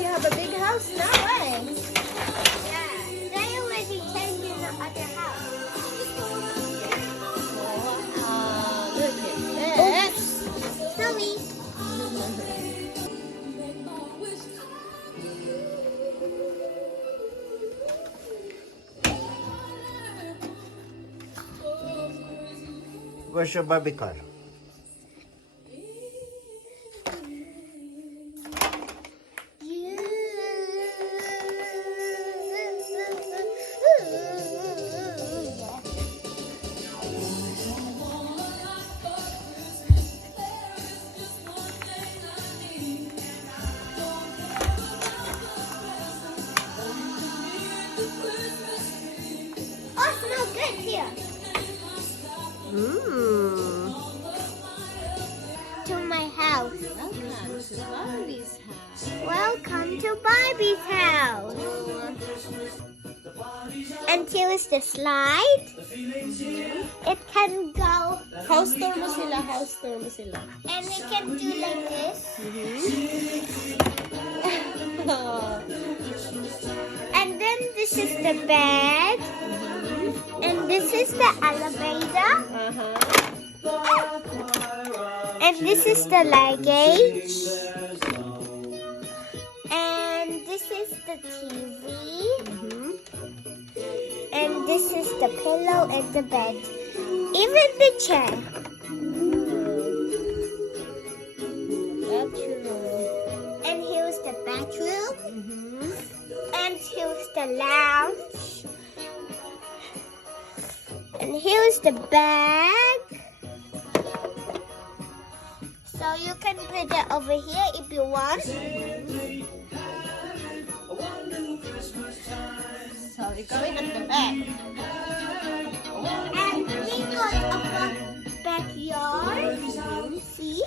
you have a big house now, eh? Yeah. They already changed in the other house. Wow, look at this. Sorry. Where's your Barbie car? Oh, smells good here. Mmm. To my house. Welcome to Barbie's house. Welcome to Barbie's house. And here is the slide. It can go, House tour mo sila, house tour mo sila. and we can do like this. And then this is the bed. And this is the elevator. And this is the luggage. And this is the TV. And this is the pillow and the bed. Even the chair. And here's the bathroom. And here's the lounge. And here's the bag. So you can put it over here if you want. So, ikaw ay at the back. And we got a backyard. See?